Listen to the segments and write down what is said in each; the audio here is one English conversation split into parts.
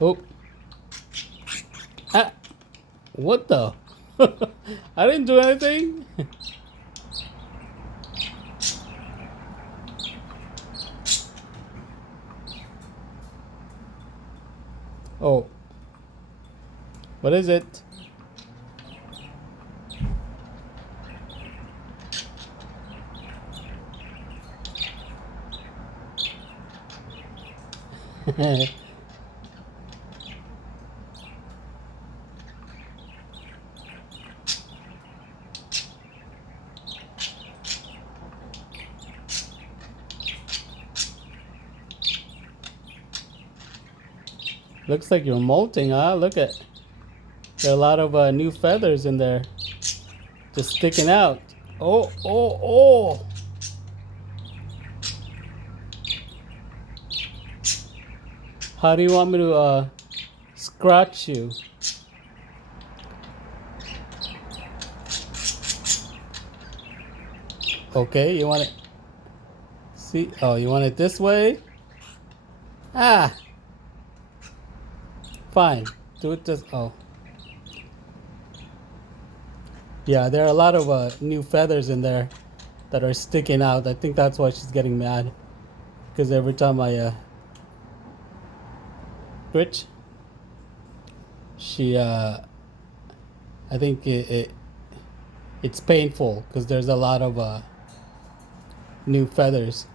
Oh. Ah. What the? I didn't do anything. Oh. What is it? Looks like you're molting, huh? Look at, there are a lot of new feathers in there, just sticking out. Oh, oh, oh! How do you want me to scratch you? Okay, you want it? See? Oh, you want it this way? Ah, fine. Do it this. Oh, yeah. There are a lot of new feathers in there that are sticking out. I think that's why she's getting mad. Because every time I twitch, she I think it's painful because there's a lot of new feathers.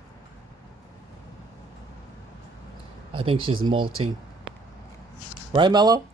I think she's molting. Right, Mellow?